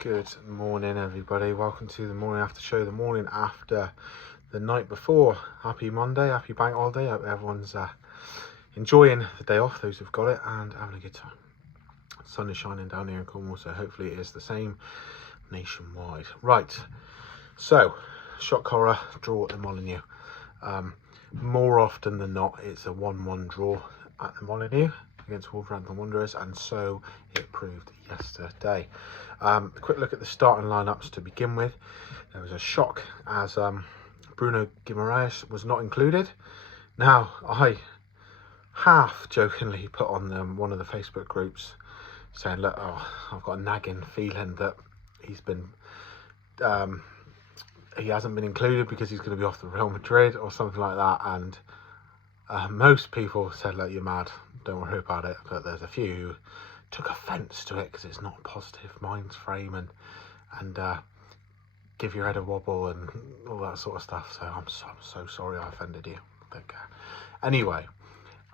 Good morning, everybody. Welcome to the morning after show, the morning after the night before. Happy Monday, happy bank holiday. Hope everyone's enjoying the day off, those who've got it, and having a good time. The sun is shining down here in Cornwall, so hopefully it is the same nationwide. Right, so shock horror draw at the Molyneux. More often than not, it's a 1-1 draw at the Molyneux against Wolverhampton Wanderers, and so it proved yesterday. A quick look at the starting lineups to begin with. There was a shock as Bruno Guimaraes was not included. Now, I half jokingly put on one of the Facebook groups saying, look, I've got a nagging feeling that he hasn't been included because he's going to be off to Real Madrid or something like that. And most people said, look, you're mad, don't worry about it. But there's a few who took offence to it because it's not a positive mind frame and give your head a wobble and all that sort of stuff. So I'm so sorry I offended you. Don't care. Anyway,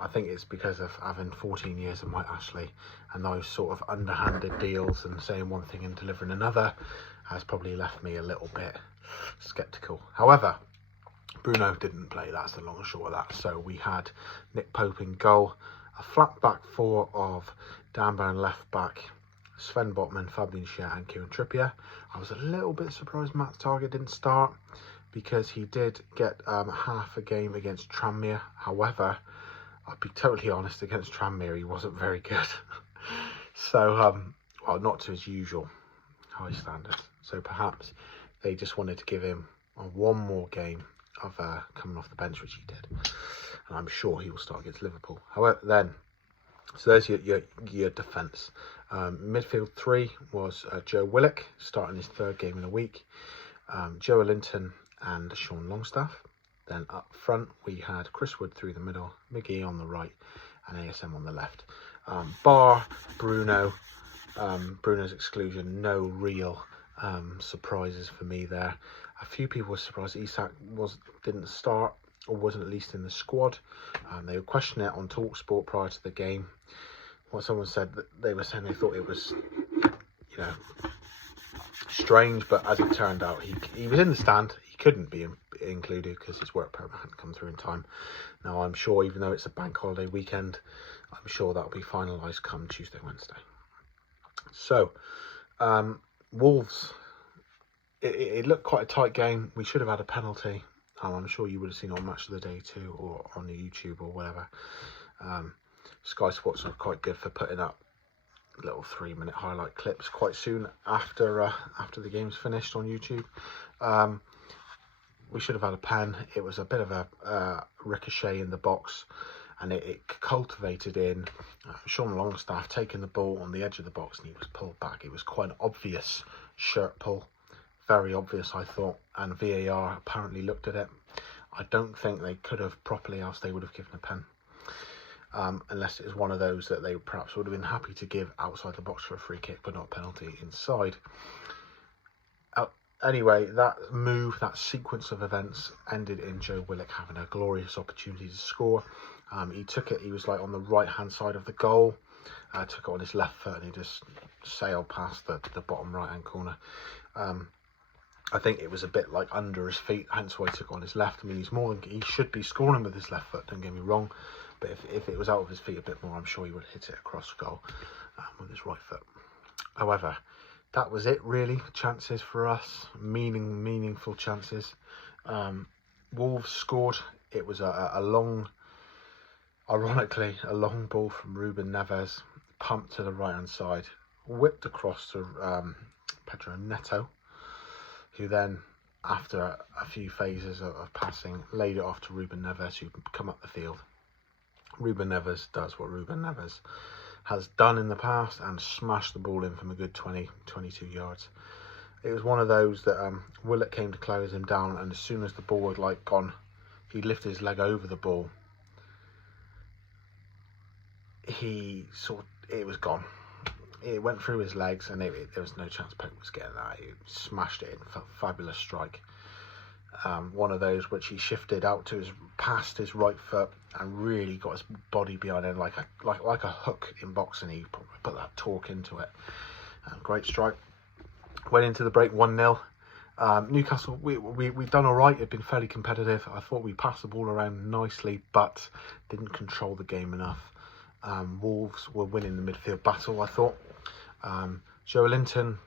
I think it's because of having 14 years of Mike Ashley and those sort of underhanded deals and saying one thing and delivering another has probably left me a little bit sceptical. However, Bruno didn't play, that's the long and short of that. So we had Nick Pope in goal, a flat back four of Dan Burn left back, Sven Botman, Fabian Schär and Kieran Trippier. I was a little bit surprised Matt Target didn't start because he did get half a game against Tranmere. However, I'll be totally honest, against Tranmere he wasn't very good. So, well, not to his usual high standards. So perhaps they just wanted to give him one more game of coming off the bench, which he did. And I'm sure he will start against Liverpool. However, so there's your defence. Midfield three was Joe Willock, starting his third game in a week. Joe Linton and Sean Longstaff. Then up front, we had Chris Wood through the middle, McGee on the right, and ASM on the left. Bar Bruno's exclusion, no real surprises for me there. A few people were surprised Isak didn't start or wasn't at least in the squad. They were questioning it on TalkSport prior to the game. What someone said, that they were saying they thought it was, strange, but as it turned out, he was in the stand. He couldn't be included because his work permit hadn't come through in time. Now, I'm sure, even though it's a bank holiday weekend, I'm sure that'll be finalised come Tuesday, Wednesday. So, Wolves, it looked quite a tight game. We should have had a penalty. I'm sure you would have seen on Match of the Day too, or on the YouTube or whatever. Sky Sports are quite good for putting up little 3-minute highlight clips quite soon after the game's finished on YouTube. We should have had a pen. It was a bit of a ricochet in the box, and it cultivated in Sean Longstaff taking the ball on the edge of the box, and he was pulled back. It was quite an obvious shirt pull, very obvious, I thought, and VAR apparently looked at it. I don't think they could have properly, else they would have given a pen. Unless it was one of those that they perhaps would have been happy to give outside the box for a free kick, but not a penalty inside. Anyway, that sequence of events ended in Joe Willock having a glorious opportunity to score. He took it, he was like on the right hand side of the goal, took it on his left foot and he just sailed past the bottom right hand corner. I think it was a bit like under his feet, hence why he took it on his left. I mean, he should be scoring with his left foot, don't get me wrong, but if it was out of his feet a bit more, I'm sure he would have hit it across the goal with his right foot. However, that was it really. Chances for us, meaningful chances. Wolves scored. It was ironically a long ball from Ruben Neves, pumped to the right hand side, whipped across to Pedro Neto, who then, after a few phases of passing, laid it off to Ruben Neves, who could come up the field. Ruben Neves does what Ruben Neves has done in the past and smashed the ball in from a good 22 yards. It was one of those that Willett came to close him down, and as soon as the ball had gone, he lifted his leg over the ball. It was gone. It went through his legs, and there was no chance Pope was getting that. He smashed it in, fabulous strike. One of those which he shifted out to past his right foot and really got his body behind it like a hook in boxing. He put that torque into it. Great strike. Went into the break 1-0. Newcastle, we done all right. It'd been fairly competitive. I thought we passed the ball around nicely, but didn't control the game enough. Wolves were winning the midfield battle, I thought. Joe Linton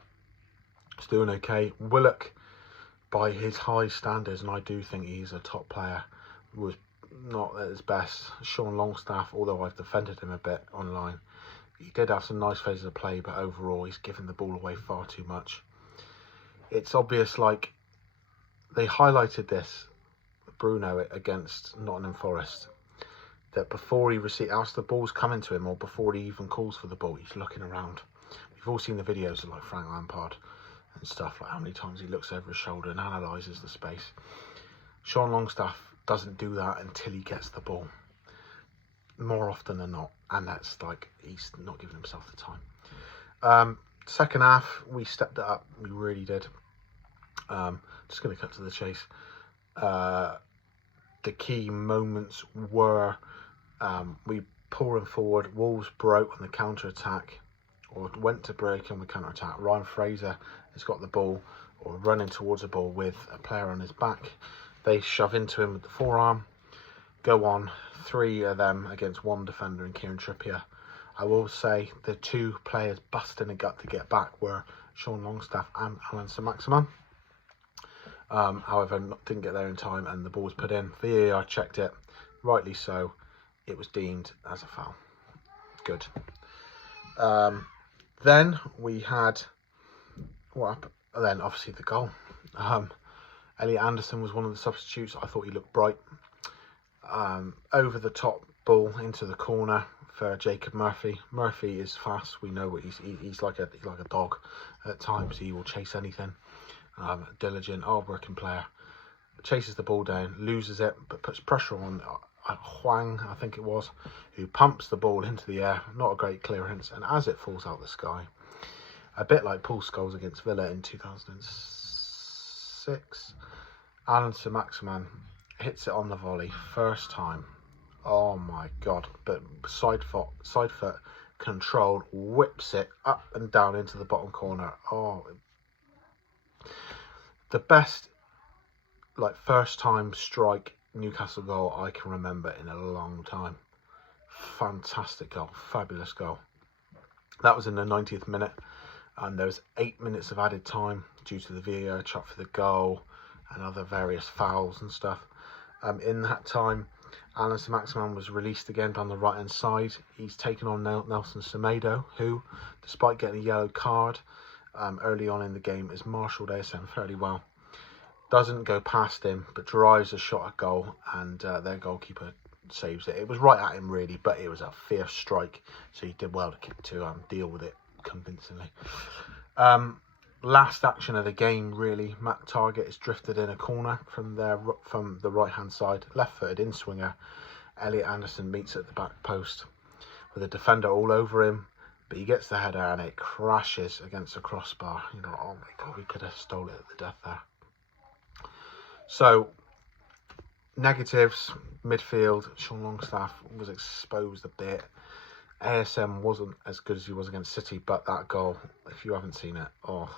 is doing okay. Willock, by his high standards, and I do think he's a top player, was not at his best. Sean Longstaff, although I've defended him a bit online, he did have some nice phases of play, but overall he's given the ball away far too much. It's obvious, like, they highlighted this, Bruno, against Nottingham Forest, that before he receives, as the ball's coming to him, or before he even calls for the ball, he's looking around. We've all seen the videos of like Frank Lampard and stuff, like how many times he looks over his shoulder and analyses the space. Sean Longstaff doesn't do that until he gets the ball, more often than not, and that's like, he's not giving himself the time. Second half, we stepped it up. We really did. Just going to cut to the chase. The key moments were we pouring forward. Wolves broke on the counter-attack, or went to break on the counter-attack. Ryan Fraser has got the ball, or running towards the ball with a player on his back. They shove into him with the forearm. Go on. 3 of them against 1 defender in Kieran Trippier. I will say the 2 players busting a gut to get back were Sean Longstaff and Alan Saint-Maximin. However, didn't get there in time, and the ball was put in. VAR checked it, rightly so. It was deemed as a foul. Good. Then we had what happened? Then obviously the goal. Elliot Anderson was one of the substitutes. I thought he looked bright. Over the top ball into the corner for Jacob Murphy. Murphy is fast. We know what he's like a dog. At times he will chase anything. Diligent, hard-working player. Chases the ball down, loses it, but puts pressure on Huang, I think it was, who pumps the ball into the air. Not a great clearance, and as it falls out the sky, a bit like Paul Scholes against Villa in 2006, Alan Saint-Maximin hits it on the volley, first time. Oh my God, but side foot controlled, whips it up and down into the bottom corner. Oh, the best, like, first time strike Newcastle goal I can remember in a long time. Fantastic goal, fabulous goal. That was in the 90th minute, and there was 8 minutes of added time due to the VAR check for the goal and other various fouls and stuff. In that time, Alan Saint-Maximin was released again down the right hand side. He's taken on Nelson Semedo, who, despite getting a yellow card early on in the game, is marshalled ASM fairly well. Doesn't go past him, but drives a shot at goal, and their goalkeeper saves it. It was right at him really, but it was a fierce strike, so he did well to deal with it convincingly. Last action of the game really, Matt Targett is drifted in a corner from the right hand side, left-footed in-swinger. Elliot Anderson meets at the back post with a defender all over him, but he gets the header and it crashes against the crossbar. You know, oh my God, we could have stole it at the death there. So, negatives, midfield, Sean Longstaff was exposed a bit. ASM wasn't as good as he was against City, but that goal, if you haven't seen it, oh,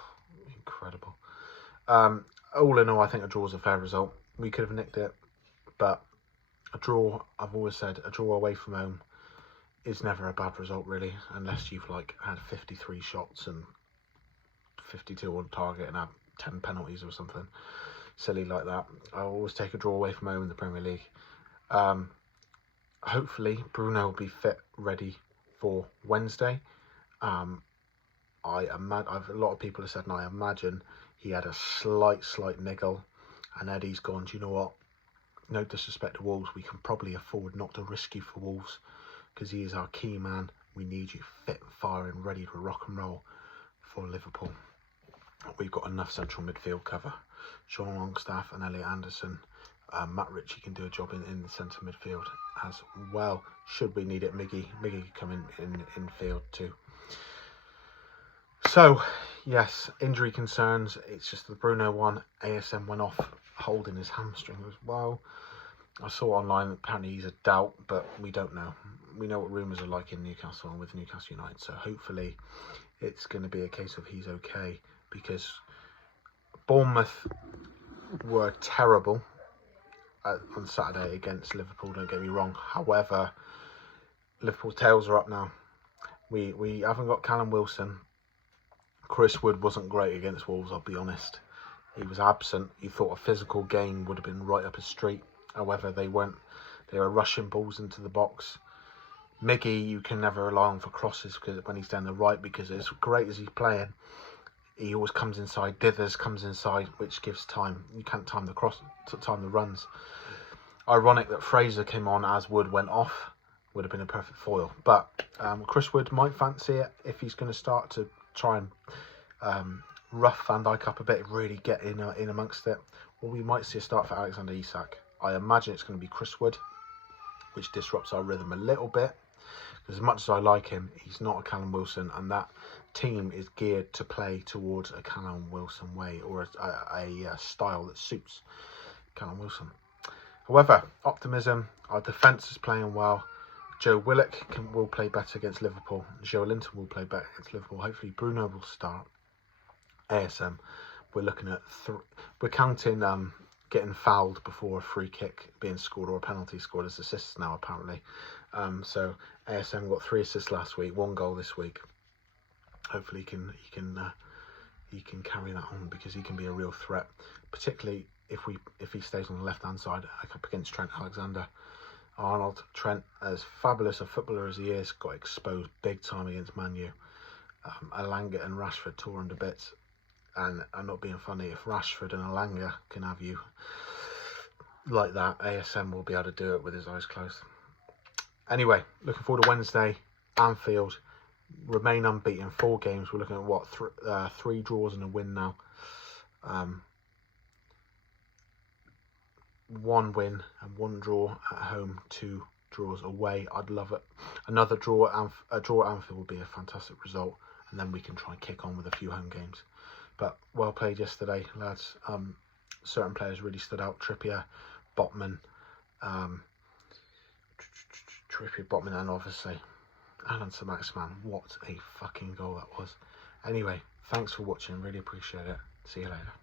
incredible. All in all, I think a draw is a fair result. We could have nicked it, but a draw, I've always said, a draw away from home is never a bad result really, unless you've like had 53 shots and 52 on target and had 10 penalties or something silly like that. I always take a draw away from home in the Premier League. Hopefully Bruno will be fit, ready for Wednesday. A lot of people have said, and I imagine he had a slight niggle, and Eddie's gone, do you know what, no disrespect to Wolves, we can probably afford not to risk you for Wolves, because he is our key man. We need you fit and firing, ready to rock and roll for Liverpool. We've got enough central midfield cover. Sean Longstaff and Elliot Anderson. Matt Ritchie can do a job in the centre midfield as well. Should we need it, Miggy can come in field too. So, yes, injury concerns. It's just the Bruno one. ASM went off holding his hamstring as well. I saw online that apparently he's a doubt, but we don't know. We know what rumours are like in Newcastle and with Newcastle United, so hopefully it's going to be a case of he's okay because Bournemouth were terrible on Saturday against Liverpool, don't get me wrong. However, Liverpool's tails are up now. We haven't got Callum Wilson. Chris Wood wasn't great against Wolves, I'll be honest. He was absent. You thought a physical game would have been right up his street. However, they weren't. They were rushing balls into the box. Miggy, you can never rely on for crosses because when he's down the right, because as great as he's playing, he always comes inside. Dithers comes inside, which gives time. You can't time the runs. Ironic that Fraser came on as Wood went off. Would have been a perfect foil. But Chris Wood might fancy it if he's going to start to try and rough Van Dijk up a bit, really get in amongst it. Well, we might see a start for Alexander Isak. I imagine it's going to be Chris Wood, which disrupts our rhythm a little bit. Because as much as I like him, he's not a Callum Wilson, and that team is geared to play towards a Callum Wilson way, or a style that suits Callum Wilson. However, optimism. Our defence is playing well. Joe Willock will play better against Liverpool. Joe Linton will play better against Liverpool. Hopefully Bruno will start. ASM, we're looking at we're counting getting fouled before a free kick being scored or a penalty scored as assists now, apparently. So ASM got 3 assists last week, 1 goal this week. Hopefully he can carry that on, because he can be a real threat, particularly if he stays on the left hand side up against Trent Alexander-Arnold. Trent, as fabulous a footballer as he is, got exposed big time against Man U. Alanga and Rashford tore him to bits. And I'm not being funny, if Rashford and Alanga can have you like that, ASM will be able to do it with his eyes closed. Anyway, looking forward to Wednesday, Anfield. Remain unbeaten, 4 games. We're looking at what, 3 draws and a win now. 1 win and 1 draw at home, 2 draws away. I'd love it. Another draw at Anfield would be a fantastic result, and then we can try and kick on with a few home games. But well played yesterday, lads. Certain players really stood out. Trippier, Botman, and obviously Alan Maximan. What a fucking goal that was. Anyway, thanks for watching. Really appreciate it. See you later.